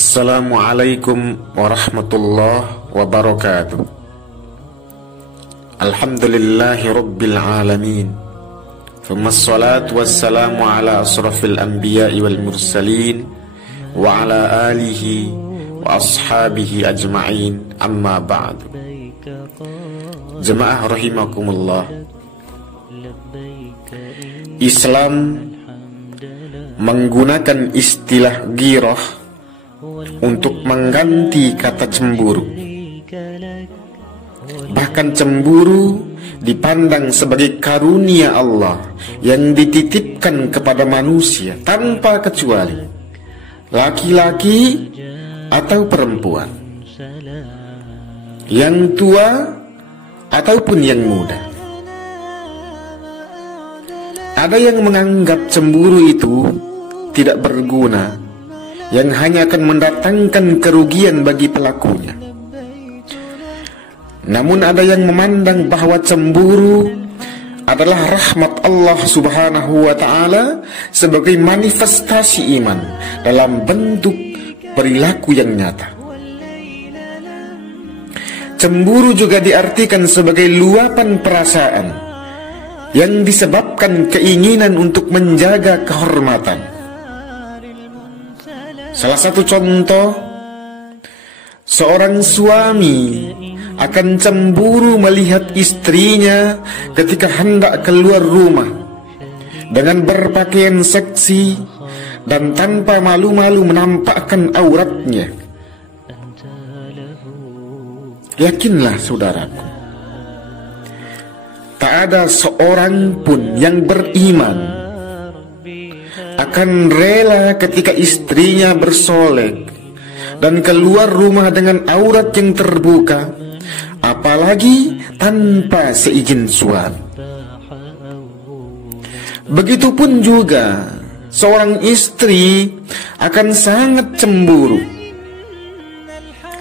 Assalamualaikum warahmatullahi wabarakatuh. Alhamdulillahi rabbil alamin. Thumma assalatu wassalamu ala asrafil anbiya'i wal mursalin wa ala alihi wa ashabihi ajma'in, amma ba'du. Jemaah rahimakumullah, Islam menggunakan istilah ghirah untuk mengganti kata cemburu. Bahkan cemburu dipandang sebagai karunia Allah yang dititipkan kepada manusia tanpa kecuali, laki-laki atau perempuan, yang tua ataupun yang muda. Ada yang menganggap cemburu itu tidak berguna, yang hanya akan mendatangkan kerugian bagi pelakunya. Namun ada yang memandang bahwa cemburu adalah rahmat Allah Subhanahu wa ta'ala sebagai manifestasi iman dalam bentuk perilaku yang nyata. Cemburu juga diartikan sebagai luapan perasaan yang disebabkan keinginan untuk menjaga kehormatan. Salah satu contoh, seorang suami akan cemburu melihat istrinya ketika hendak keluar rumah dengan berpakaian seksi dan tanpa malu-malu menampakkan auratnya. Yakinlah saudaraku, tak ada seorang pun yang beriman akan rela ketika istrinya bersolek dan keluar rumah dengan aurat yang terbuka, apalagi tanpa seizin suami. Begitupun juga seorang istri akan sangat cemburu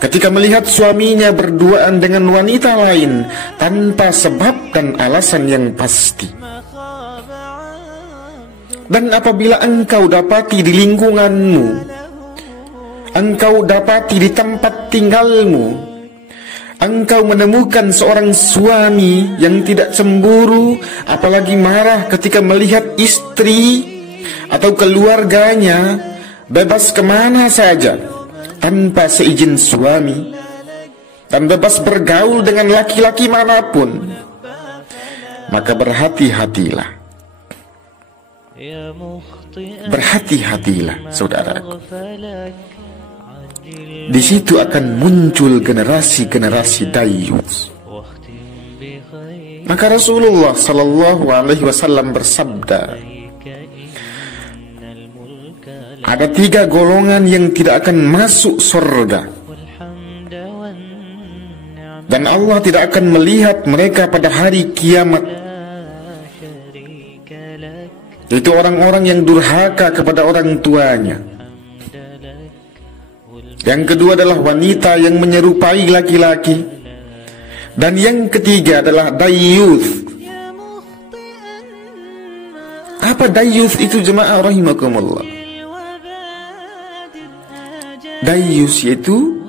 ketika melihat suaminya berduaan dengan wanita lain tanpa sebab dan alasan yang pasti. Dan apabila engkau dapati di lingkunganmu, engkau dapati di tempat tinggalmu, engkau menemukan seorang suami yang tidak cemburu, apalagi marah ketika melihat istri atau keluarganya bebas kemana saja tanpa seizin suami, dan bebas bergaul dengan laki-laki manapun, maka berhati-hatilah. Berhati-hatilah saudaraku. Di situ akan muncul generasi-generasi dayus. Maka Rasulullah sallallahu alaihi wasallam bersabda, ada 3 golongan yang tidak akan masuk surga, dan Allah tidak akan melihat mereka pada hari kiamat. Itu orang-orang yang durhaka kepada orang tuanya. Yang kedua adalah wanita yang menyerupai laki-laki. Dan yang ketiga adalah dayyuth. Apa dayyuth itu jemaah rahimakumullah? Dayyuth yaitu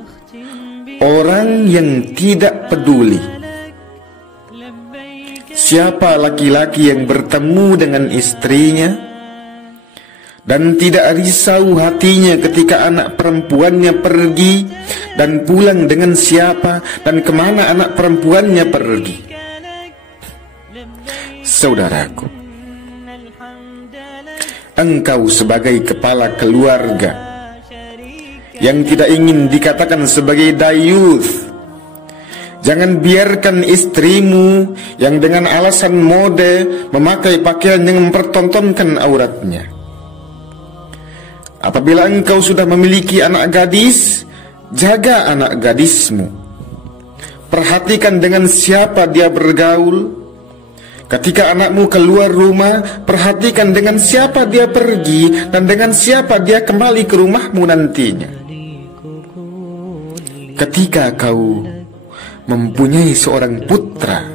orang yang tidak peduli siapa laki-laki yang bertemu dengan istrinya, dan tidak risau hatinya ketika anak perempuannya pergi dan pulang dengan siapa dan kemana anak perempuannya pergi. Saudaraku, engkau sebagai kepala keluarga yang tidak ingin dikatakan sebagai dayuth, jangan biarkan istrimu yang dengan alasan mode memakai pakaian yang mempertontonkan auratnya. Apabila engkau sudah memiliki anak gadis, jaga anak gadismu. Perhatikan dengan siapa dia bergaul. Ketika anakmu keluar rumah, perhatikan dengan siapa dia pergi dan dengan siapa dia kembali ke rumahmu nantinya. Ketika kau mempunyai seorang putra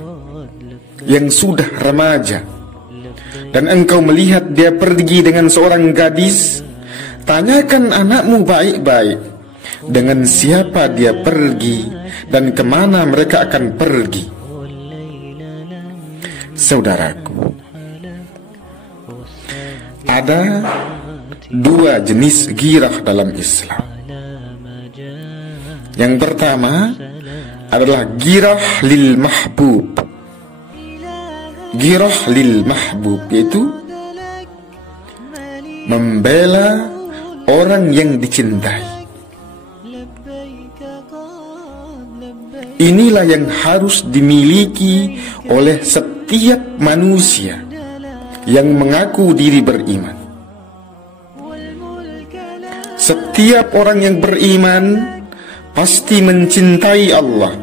yang sudah remaja dan engkau melihat dia pergi dengan seorang gadis, tanyakan anakmu baik-baik, dengan siapa dia pergi dan kemana mereka akan pergi. Saudaraku, ada dua jenis ghirah dalam Islam. Yang pertama adalah ghirah lil mahbub. Ghirah lil mahbub yaitu membela orang yang dicintai. Inilah yang harus dimiliki oleh setiap manusia yang mengaku diri beriman. Setiap orang yang beriman pasti mencintai Allah.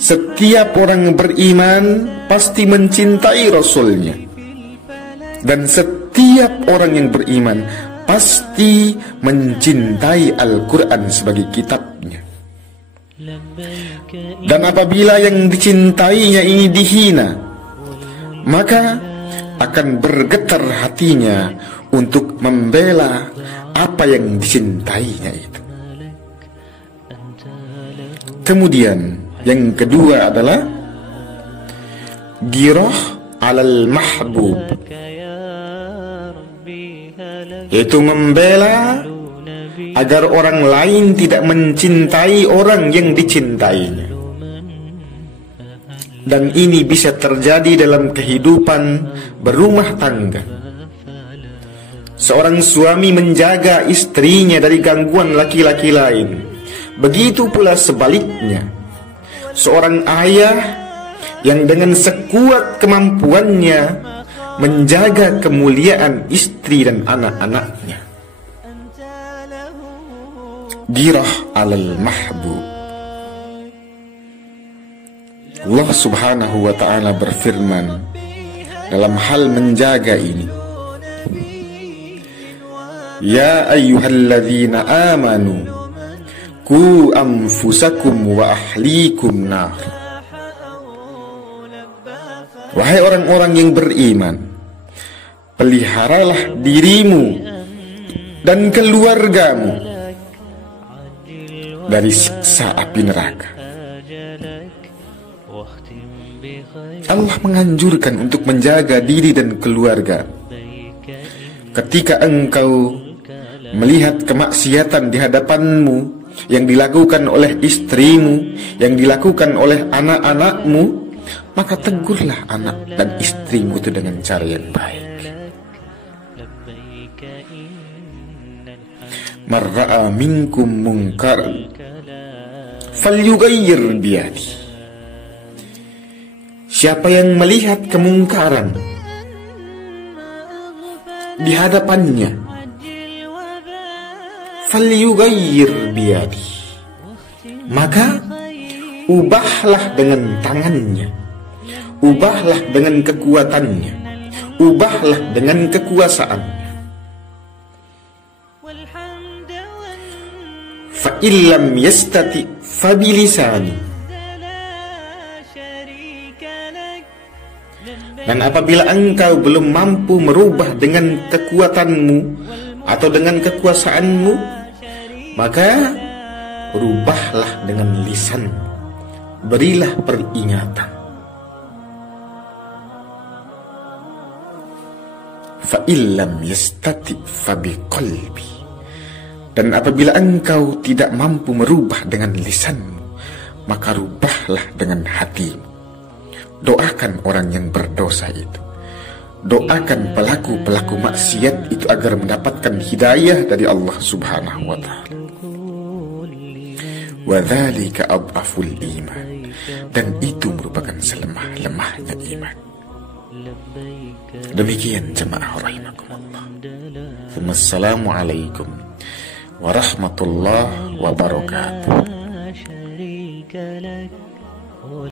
Setiap orang yang beriman pasti mencintai Rasul-Nya. Dan setiap orang yang beriman pasti mencintai Al-Quran sebagai kitabnya. Dan apabila yang dicintainya ini dihina, maka akan bergetar hatinya untuk membela apa yang dicintainya itu. Kemudian yang kedua adalah ghirah alal mahbub, yaitu membela agar orang lain tidak mencintai orang yang dicintainya. Dan ini bisa terjadi dalam kehidupan berumah tangga. Seorang suami menjaga istrinya dari gangguan laki-laki lain. Begitu pula sebaliknya. Seorang ayah yang dengan sekuat kemampuannya menjaga kemuliaan istri dan anak-anaknya. Ghirah alal mahbub. Allah subhanahu wa ta'ala berfirman dalam hal menjaga ini, Ya ayyuhalladzina amanu ku anfusakum wa ahlikum nar. Wahai orang-orang yang beriman, peliharalah dirimu dan keluargamu dari siksa api neraka. Allah menganjurkan untuk menjaga diri dan keluarga. Ketika engkau melihat kemaksiatan di hadapanmu yang dilakukan oleh istrimu, yang dilakukan oleh anak-anakmu, maka tegurlah anak dan istrimu itu dengan cara yang baik. Man ra'a minkum munkaran falyughayyir biyadihi. Siapa yang melihat kemungkaran di hadapannya, falyughayyir biyadihi, maka ubahlah dengan tangannya, ubahlah dengan kekuatannya, ubahlah dengan kekuasaannya. Fa illam yastati fa bilisani. Dan apabila engkau belum mampu merubah dengan kekuatanmu atau dengan kekuasaanmu, maka rubahlah dengan lisan. Berilah peringatan. Fa illam yastati fa biqalbi. Dan apabila engkau tidak mampu merubah dengan lisanmu, maka rubahlah dengan hatimu. Doakan orang yang berdosa itu. Doakan pelaku-pelaku maksiat itu agar mendapatkan hidayah dari Allah subhanahu wa ta'ala. Wa dzalika adhaful iman. Dan itu merupakan selemah-lemahnya iman. Demikian jemaah rahimakumullah. Wassalamualaikum warahmatullahi wabarakatuh.